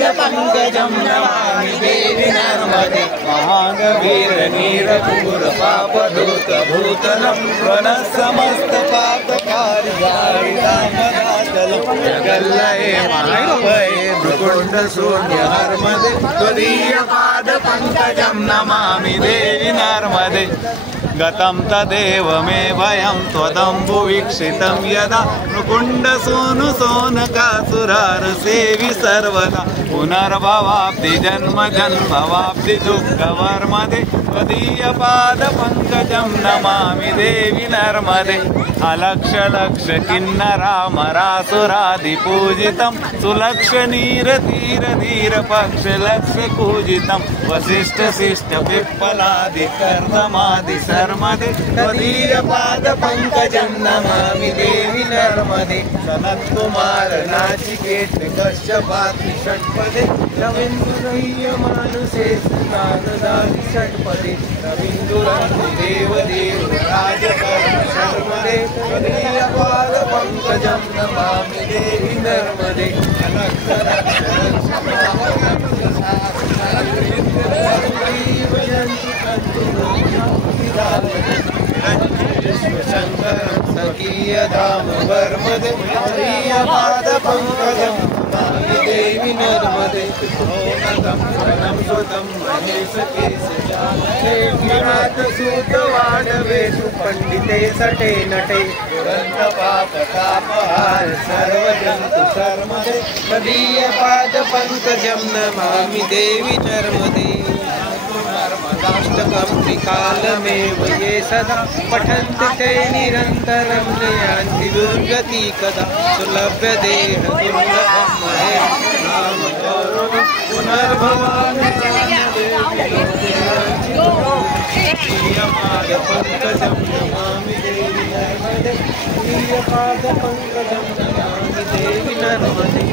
पादपङ्कजं नमामि देवि नर्मदे महागवीर नीरपूरपापधूतभूतलं वनः समस्तपापकारिदारिदामदाचलं जगल्लये महाभये भृकुण्डशून्य नर्मदे त्वदीयपादपङ्कजं नमामि देवि नर्मदे गतं तदेव मे भयं त्वदम्बुवीक्षितं यदा मुकुण्डसूनुसोनकासुरारसेवि सर्वदा पुनर्भवाब्धि जन्म जन्मवाब्धि दुःखवर्मदे त्वदीयपादपङ्कजं नमामि देवि नर्मदे अलक्ष लक्ष किन्नरामरासुरादिपूजितं सुलक्ष नीर धीर धीर पक्ष लक्ष पूजितं वसिष्ठ शिष्ट पिप्पलादि कर्दमादि शर्मदे त्वदीयपादपङ्कजं नमामि देवि नर्मदे सनत्कुमार नाचिकेत कश्यपात्रि षट्पदे रवीन्द्रय्य मानुषे नारदादि षट्पदे रवीन्द्रादि देवदेव राजकर्म शर्मदे त्वदीयपादपङ्कजं नमामि देवि नर्मदे विश्वशङ्करं सखीयधाम वर्मदे त्वदीयपादपङ्कजं नमामि देवि नर्मदे ओमतं प्रणं सुतं महेशकेशजातसूतवाडवेषु पण्डिते सटे नटे दुरन्तपापतापहार सर्वजन्तु शर्मदे त्वदीयपादपङ्कजं नमामि देवि नर्मदे नर्मदाष्टकं त्रिकालमेव ये सदा पठन्ति ते निरन्तरं नयान्ति दुर्गति कदा सुलभ्यदेह दुर्लभं महे नाम गौरवं पुनर्भवामि त्वदीयपादपङ्कजं नमामि देवि नर्मदे त्वदीयपादपङ्कजं नमामि देवि नर्मदे।